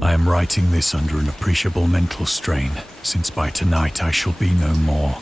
I am writing this under an appreciable mental strain, since by tonight I shall be no more.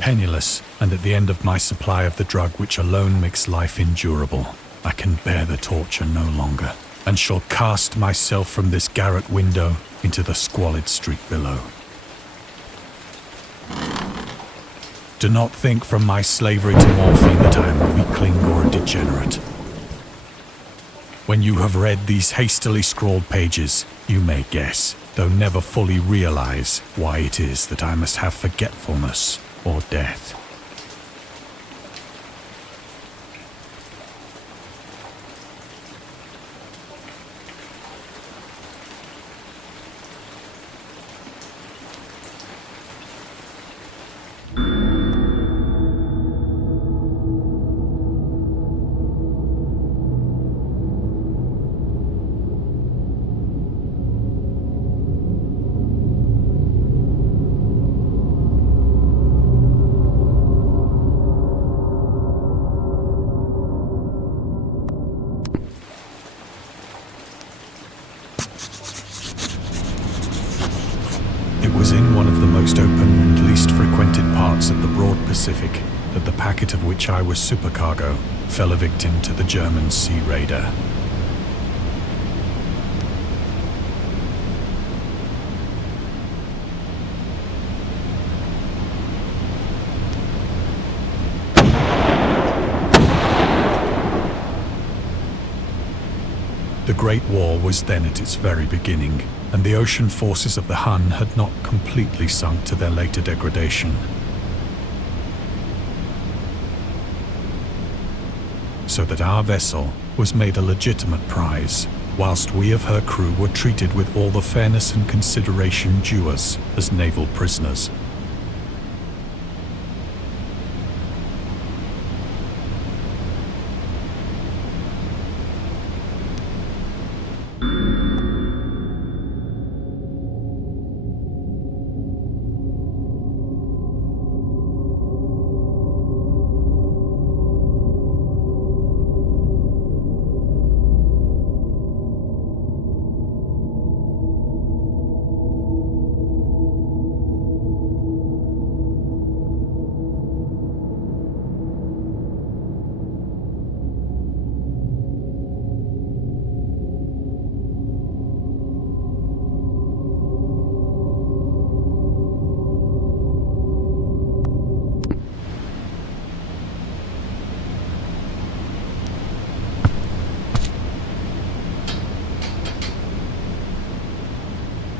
Penniless, and at the end of my supply of the drug which alone makes life endurable, I can bear the torture no longer, and shall cast myself from this garret window into the squalid street below. Do not think from my slavery to morphine that I am a weakling or a degenerate. When you have read these hastily scrawled pages, you may guess, though never fully realize, why it is that I must have forgetfulness or death. It was in one of the most open and least frequented parts of the broad Pacific that the packet of which I was supercargo fell a victim to the German sea raider. The Great War was then at its very beginning, and the ocean forces of the Hun had not completely sunk to their later degradation. So that our vessel was made a legitimate prize, whilst we of her crew were treated with all the fairness and consideration due us as naval prisoners.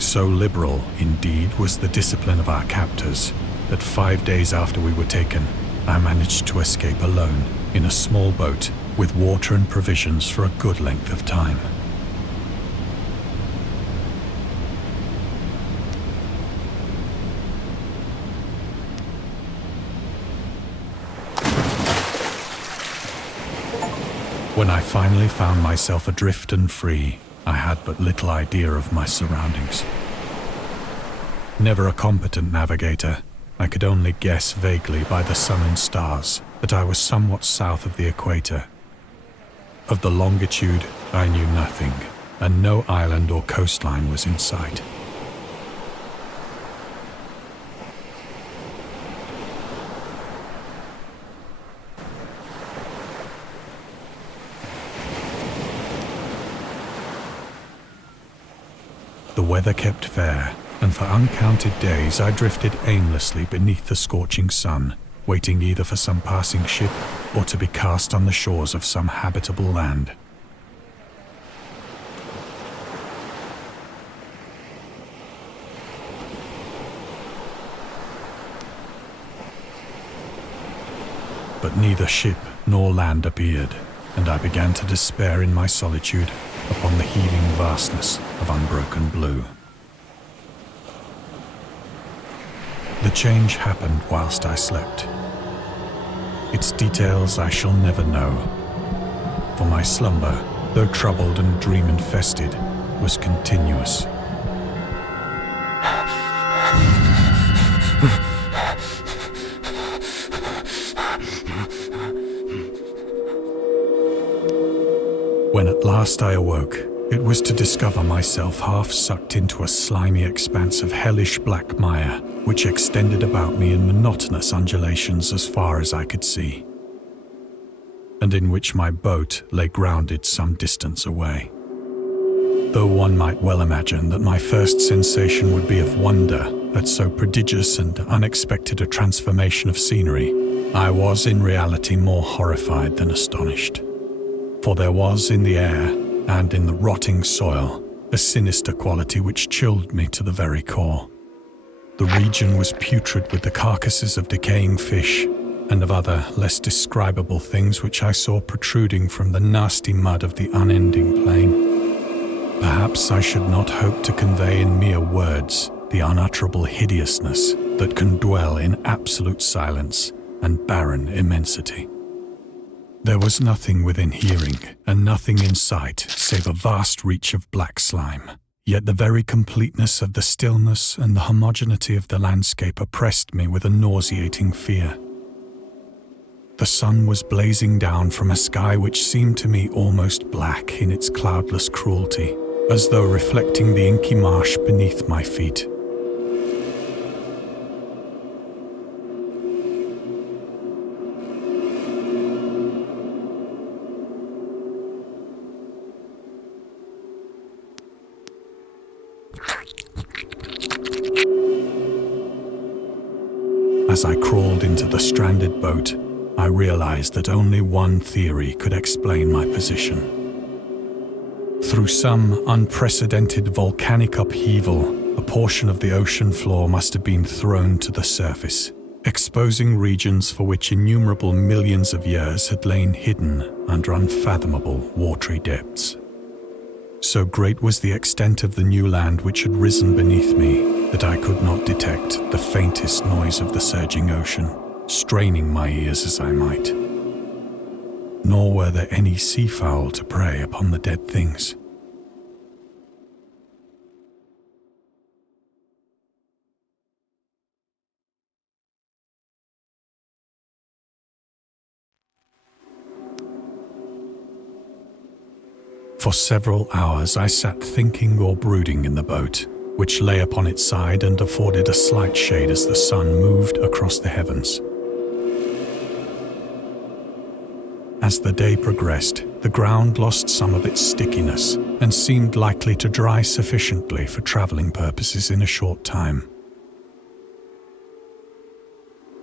So liberal, indeed, was the discipline of our captors, that 5 days after we were taken, I managed to escape alone in a small boat with water and provisions for a good length of time. When I finally found myself adrift and free, I had but little idea of my surroundings. Never a competent navigator, I could only guess vaguely by the sun and stars that I was somewhat south of the equator. Of the longitude, I knew nothing, and no island or coastline was in sight. The weather kept fair, and for uncounted days I drifted aimlessly beneath the scorching sun, waiting either for some passing ship or to be cast on the shores of some habitable land. But neither ship nor land appeared, and I began to despair in my solitude upon the heaving vastness of unbroken blue. The change happened whilst I slept. Its details I shall never know, for my slumber, though troubled and dream-infested, was continuous. When at last I awoke, it was to discover myself half sucked into a slimy expanse of hellish black mire, which extended about me in monotonous undulations as far as I could see, and in which my boat lay grounded some distance away. Though one might well imagine that my first sensation would be of wonder at so prodigious and unexpected a transformation of scenery, I was in reality more horrified than astonished. For there was in the air and in the rotting soil a sinister quality which chilled me to the very core. The region was putrid with the carcasses of decaying fish and of other less describable things which I saw protruding from the nasty mud of the unending plain. Perhaps I should not hope to convey in mere words the unutterable hideousness that can dwell in absolute silence and barren immensity. There was nothing within hearing, and nothing in sight, save a vast reach of black slime. Yet the very completeness of the stillness and the homogeneity of the landscape oppressed me with a nauseating fear. The sun was blazing down from a sky which seemed to me almost black in its cloudless cruelty, as though reflecting the inky marsh beneath my feet. As I crawled into the stranded boat, I realized that only one theory could explain my position. Through some unprecedented volcanic upheaval, a portion of the ocean floor must have been thrown to the surface, exposing regions for which innumerable millions of years had lain hidden under unfathomable watery depths. So great was the extent of the new land which had risen beneath me that I could not detect the faintest noise of the surging ocean, straining my ears as I might. Nor were there any seafowl to prey upon the dead things. For several hours I sat thinking or brooding in the boat, which lay upon its side and afforded a slight shade as the sun moved across the heavens. As the day progressed, the ground lost some of its stickiness and seemed likely to dry sufficiently for traveling purposes in a short time.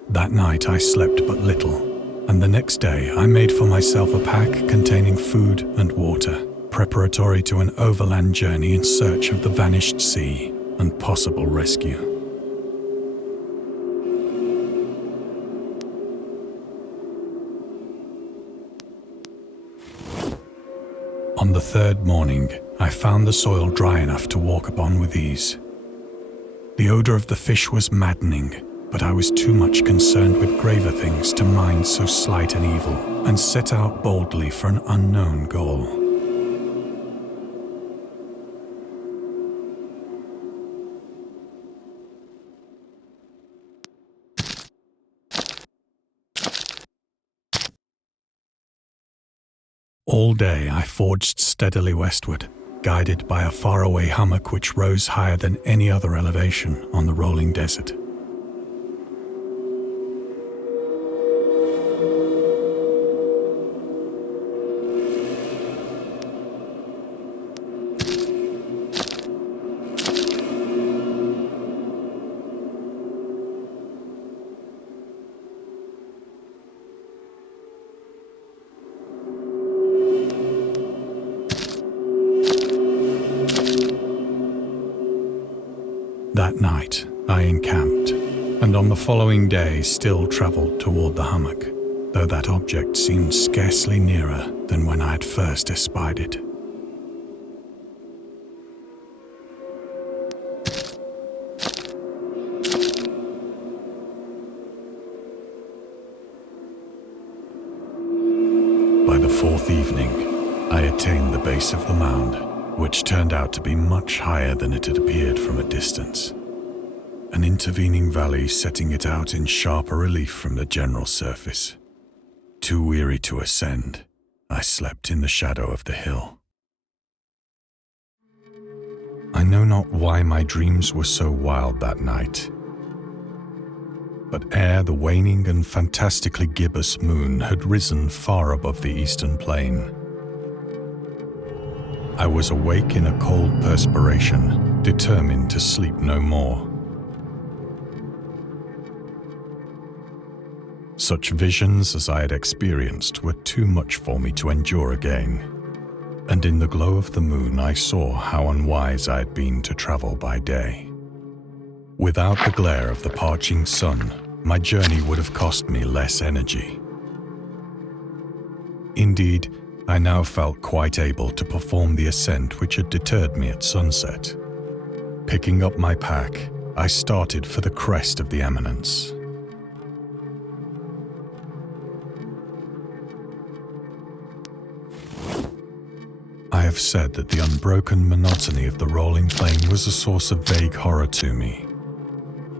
That night I slept but little, and the next day I made for myself a pack containing food and water, preparatory to an overland journey in search of the vanished sea and possible rescue. On the third morning, I found the soil dry enough to walk upon with ease. The odor of the fish was maddening, but I was too much concerned with graver things to mind so slight an evil, and set out boldly for an unknown goal. All day I forged steadily westward, guided by a faraway hummock which rose higher than any other elevation on the rolling desert. That night, I encamped, and on the following day still travelled toward the hummock, though that object seemed scarcely nearer than when I had first espied it. By the fourth evening, I attained the base of the mound, which turned out to be much higher than it had appeared from a distance, an intervening valley setting it out in sharper relief from the general surface. Too weary to ascend, I slept in the shadow of the hill. I know not why my dreams were so wild that night, but ere the waning and fantastically gibbous moon had risen far above the eastern plain, I was awake in a cold perspiration, determined to sleep no more. Such visions as I had experienced were too much for me to endure again, and in the glow of the moon I saw how unwise I had been to travel by day. Without the glare of the parching sun, my journey would have cost me less energy. Indeed, I now felt quite able to perform the ascent which had deterred me at sunset. Picking up my pack, I started for the crest of the eminence. I have said that the unbroken monotony of the rolling plain was a source of vague horror to me,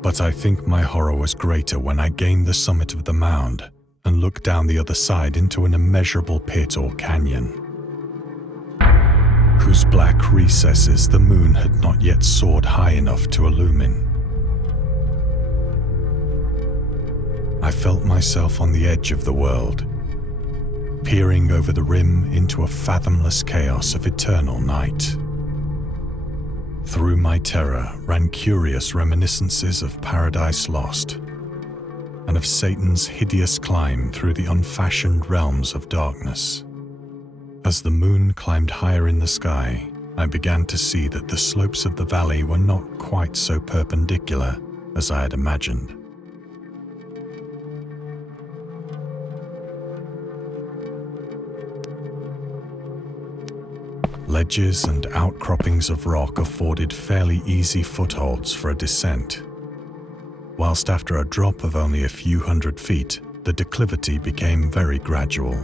but I think my horror was greater when I gained the summit of the mound and looked down the other side into an immeasurable pit or canyon, whose black recesses the moon had not yet soared high enough to illumine. I felt myself on the edge of the world, peering over the rim into a fathomless chaos of eternal night. Through my terror ran curious reminiscences of Paradise Lost, and of Satan's hideous climb through the unfashioned realms of darkness. As the moon climbed higher in the sky, I began to see that the slopes of the valley were not quite so perpendicular as I had imagined. Ledges and outcroppings of rock afforded fairly easy footholds for a descent, whilst after a drop of only a few hundred feet, the declivity became very gradual.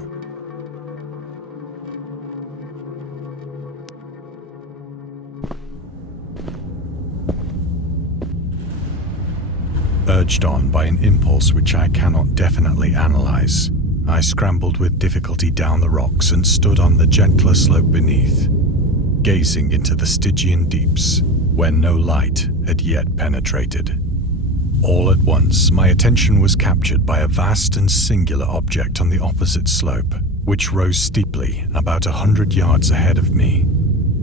Urged on by an impulse which I cannot definitely analyze, I scrambled with difficulty down the rocks and stood on the gentler slope beneath, gazing into the Stygian deeps, where no light had yet penetrated. All at once, my attention was captured by a vast and singular object on the opposite slope, which rose steeply about 100 yards ahead of me,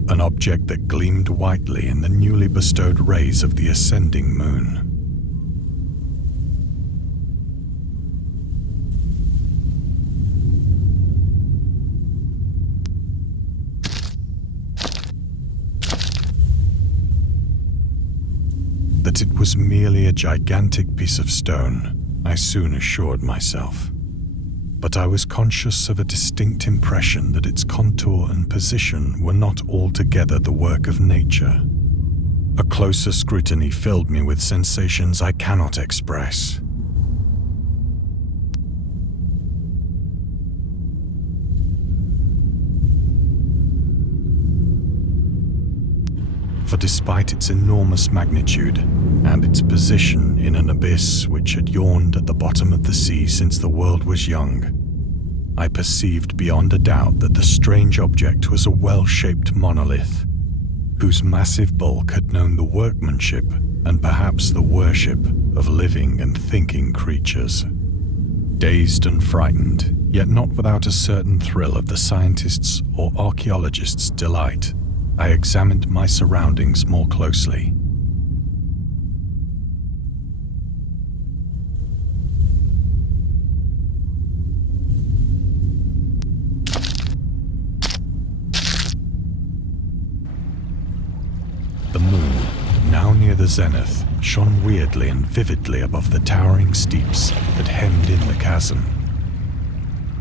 an object that gleamed whitely in the newly bestowed rays of the ascending moon. That it was merely a gigantic piece of stone, I soon assured myself. But I was conscious of a distinct impression that its contour and position were not altogether the work of nature. A closer scrutiny filled me with sensations I cannot express. For despite its enormous magnitude and its position in an abyss which had yawned at the bottom of the sea since the world was young, I perceived beyond a doubt that the strange object was a well-shaped monolith, whose massive bulk had known the workmanship and perhaps the worship of living and thinking creatures. Dazed and frightened, yet not without a certain thrill of the scientist's or archaeologist's delight, I examined my surroundings more closely. The moon, now near the zenith, shone weirdly and vividly above the towering steeps that hemmed in the chasm,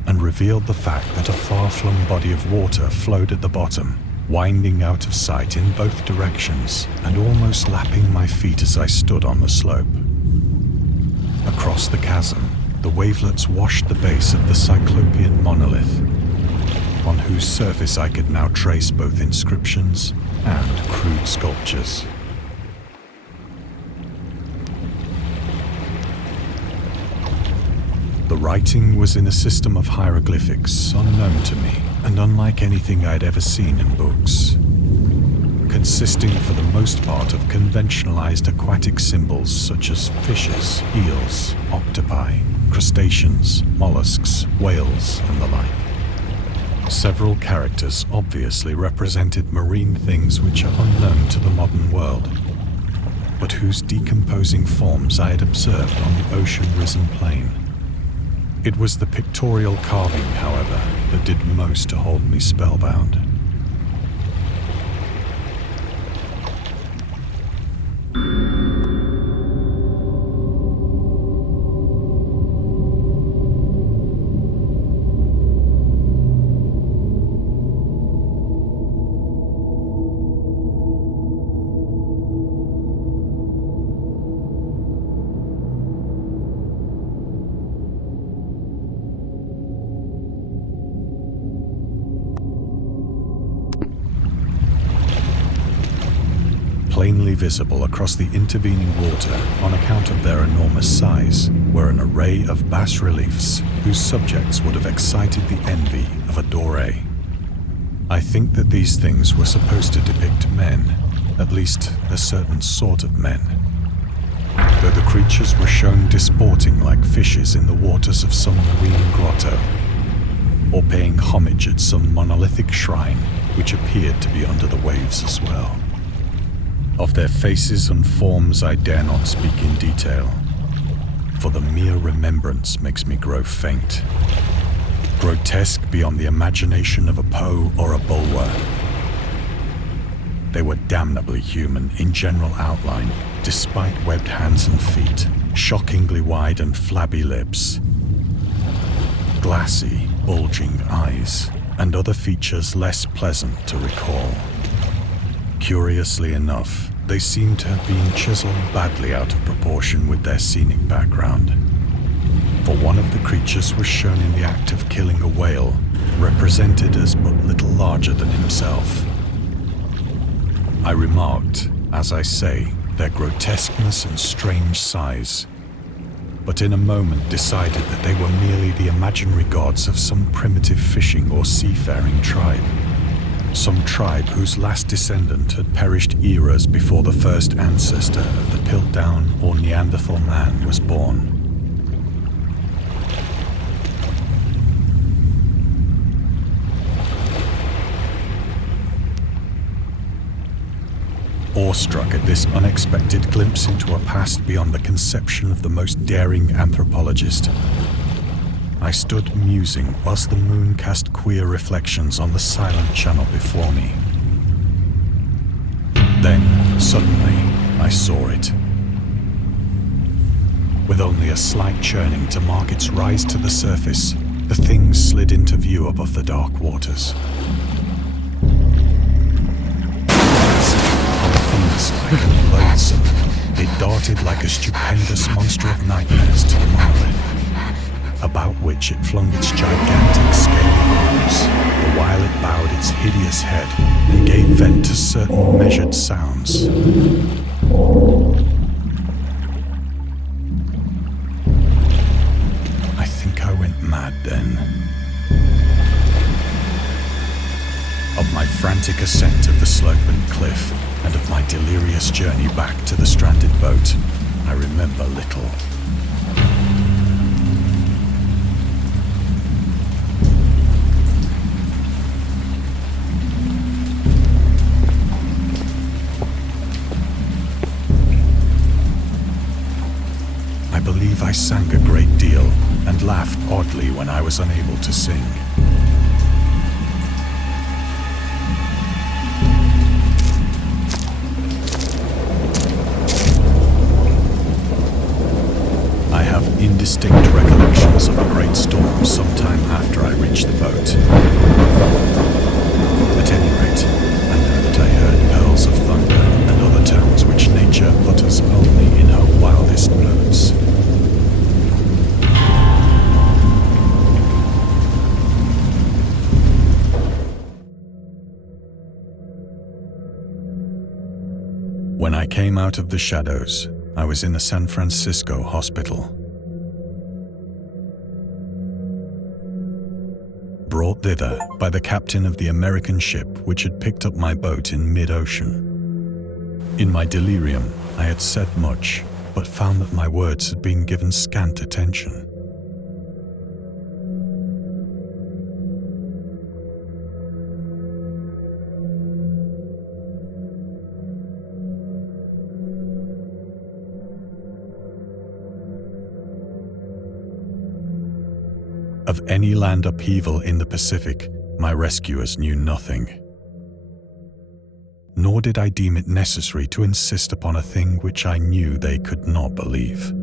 and revealed the fact that a far-flung body of water flowed at the bottom, winding out of sight in both directions and almost lapping my feet as I stood on the slope. Across the chasm, the wavelets washed the base of the cyclopean monolith, on whose surface I could now trace both inscriptions and crude sculptures. The writing was in a system of hieroglyphics unknown to me and unlike anything I'd ever seen in books, consisting for the most part of conventionalized aquatic symbols such as fishes, eels, octopi, crustaceans, mollusks, whales, and the like. Several characters obviously represented marine things which are unknown to the modern world, but whose decomposing forms I had observed on the ocean-risen plain. It was the pictorial carving, however, that did most to hold me spellbound. Plainly visible across the intervening water on account of their enormous size were an array of bas-reliefs whose subjects would have excited the envy of a Doré. I think that these things were supposed to depict men, at least a certain sort of men, though the creatures were shown disporting like fishes in the waters of some marine grotto, or paying homage at some monolithic shrine which appeared to be under the waves as well. Of their faces and forms I dare not speak in detail, for the mere remembrance makes me grow faint. Grotesque beyond the imagination of a Poe or a Bulwer. They were damnably human in general outline, despite webbed hands and feet, shockingly wide and flabby lips, glassy, bulging eyes, and other features less pleasant to recall. Curiously enough, they seem to have been chiseled badly out of proportion with their scenic background. For one of the creatures was shown in the act of killing a whale, represented as but little larger than himself. I remarked, as I say, their grotesqueness and strange size, but in a moment decided that they were merely the imaginary gods of some primitive fishing or seafaring tribe. Some tribe whose last descendant had perished eras before the first ancestor of the Piltdown or Neanderthal man was born. Awestruck at this unexpected glimpse into a past beyond the conception of the most daring anthropologist, I stood musing whilst the moon cast queer reflections on the silent channel before me. Then, suddenly, I saw it. With only a slight churning to mark its rise to the surface, the thing slid into view above the dark waters. demonic and loathsome. It darted like a stupendous monster of nightmares to the monolith, about which it flung its gigantic scaly arms, the while it bowed its hideous head and gave vent to certain measured sounds. I think I went mad then. Of my frantic ascent of the sloping cliff and of my delirious journey back to the stranded boat, I remember little. I believe I sang a great deal and laughed oddly when I was unable to sing. Indistinct recollections of a great storm sometime after I reached the boat. At any rate, I know that I heard pearls of thunder and other tones which nature utters only in her wildest moods. When I came out of the shadows, I was in a San Francisco hospital. Brought thither by the captain of the American ship which had picked up my boat in mid-ocean. In my delirium, I had said much, but found that my words had been given scant attention. Of any land upheaval in the Pacific, my rescuers knew nothing. Nor did I deem it necessary to insist upon a thing which I knew they could not believe.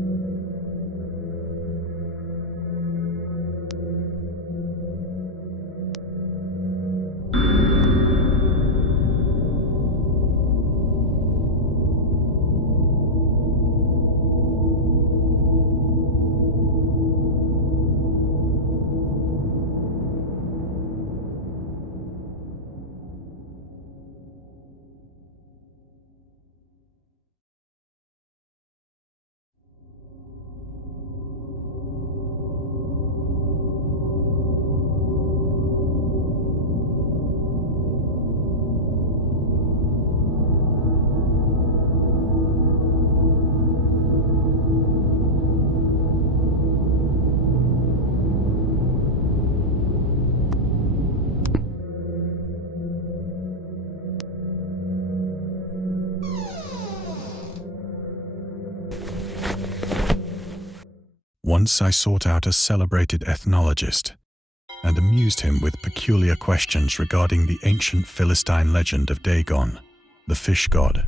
Once I sought out a celebrated ethnologist and amused him with peculiar questions regarding the ancient Philistine legend of Dagon, the fish god.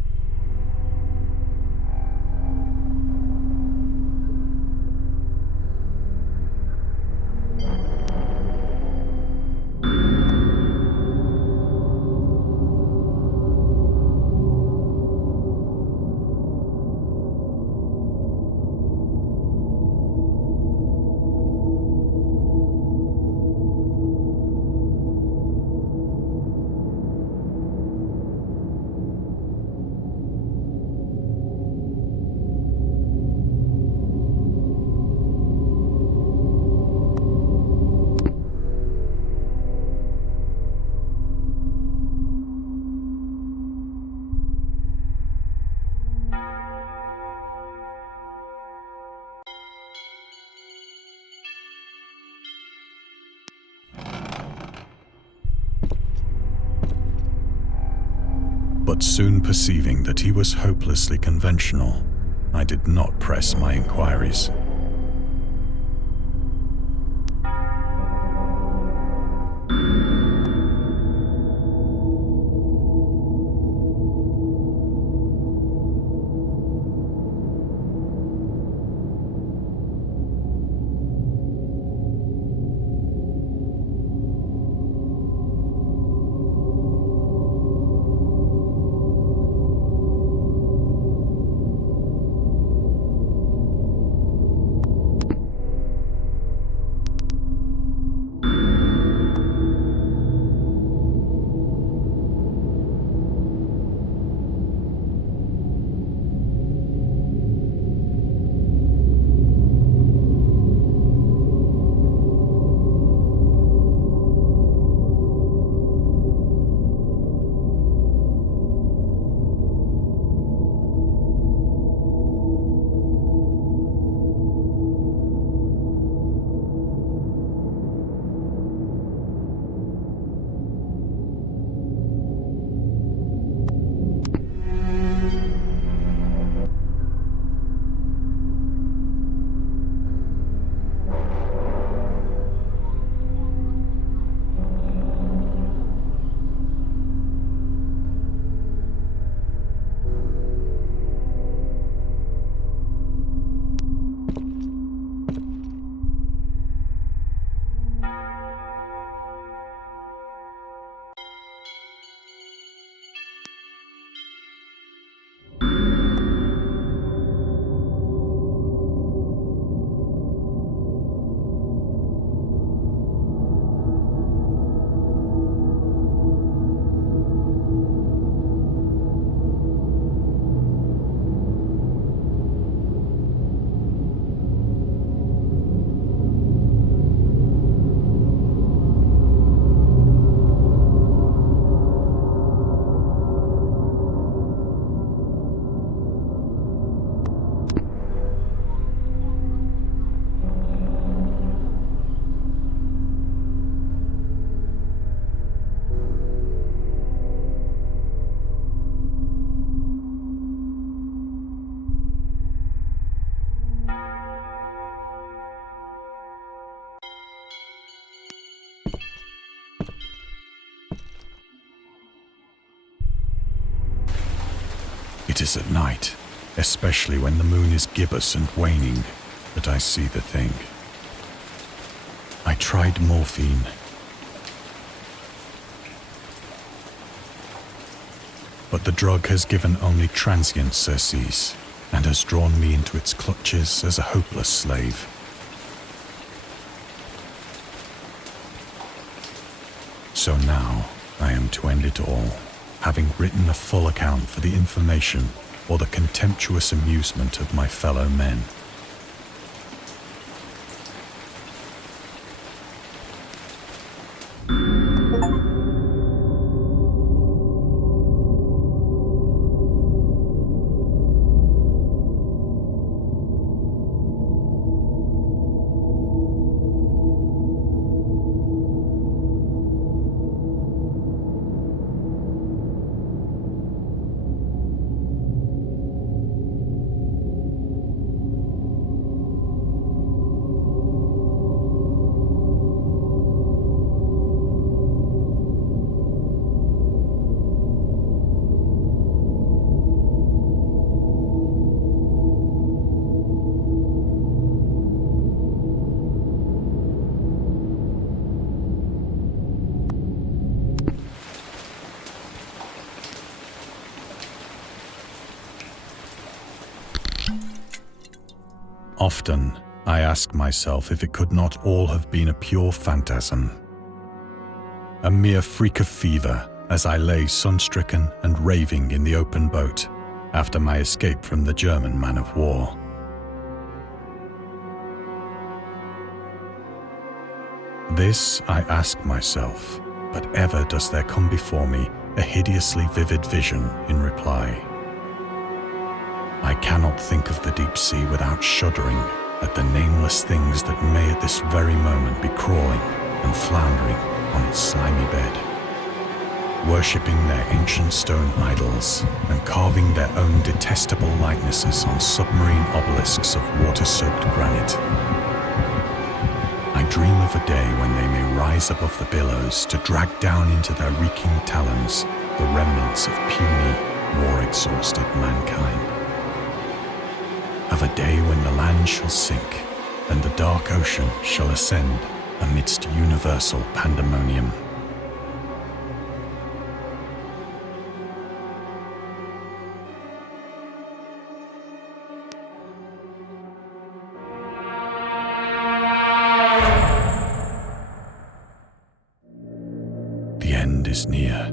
But soon perceiving that he was hopelessly conventional, I did not press my inquiries. It is at night, especially when the moon is gibbous and waning, that I see the thing. I tried morphine. But the drug has given only transient surcease and has drawn me into its clutches as a hopeless slave. So now I am to end it all, having written a full account for the information or the contemptuous amusement of my fellow men. Often, I ask myself if it could not all have been a pure phantasm. A mere freak of fever as I lay sun-stricken and raving in the open boat after my escape from the German man of war. This I ask myself, but ever does there come before me a hideously vivid vision in reply. I cannot think of the deep sea without shuddering at the nameless things that may at this very moment be crawling and floundering on its slimy bed, worshipping their ancient stone idols and carving their own detestable likenesses on submarine obelisks of water-soaked granite. I dream of a day when they may rise above the billows to drag down into their reeking talons the remnants of puny, war-exhausted mankind. Of a day when the land shall sink and the dark ocean shall ascend amidst universal pandemonium. The end is near.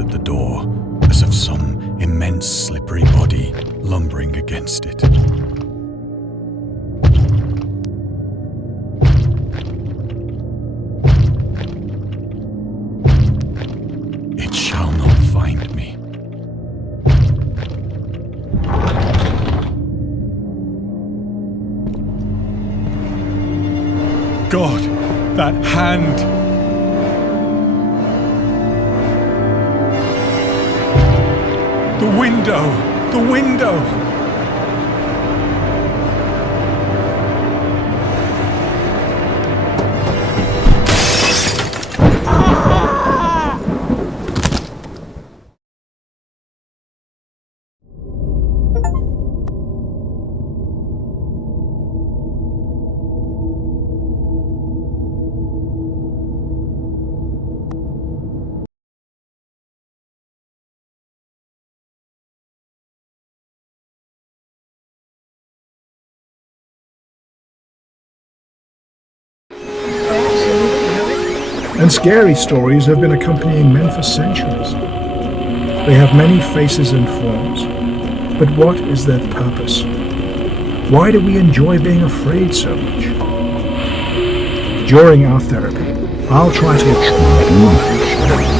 At the door, as of some immense slippery body lumbering against it. It shall not find me. God, that hand! The window! The window! And scary stories have been accompanying men for centuries. They have many faces and forms, but what is their purpose? Why do we enjoy being afraid so much? During our therapy, I'll try to explain.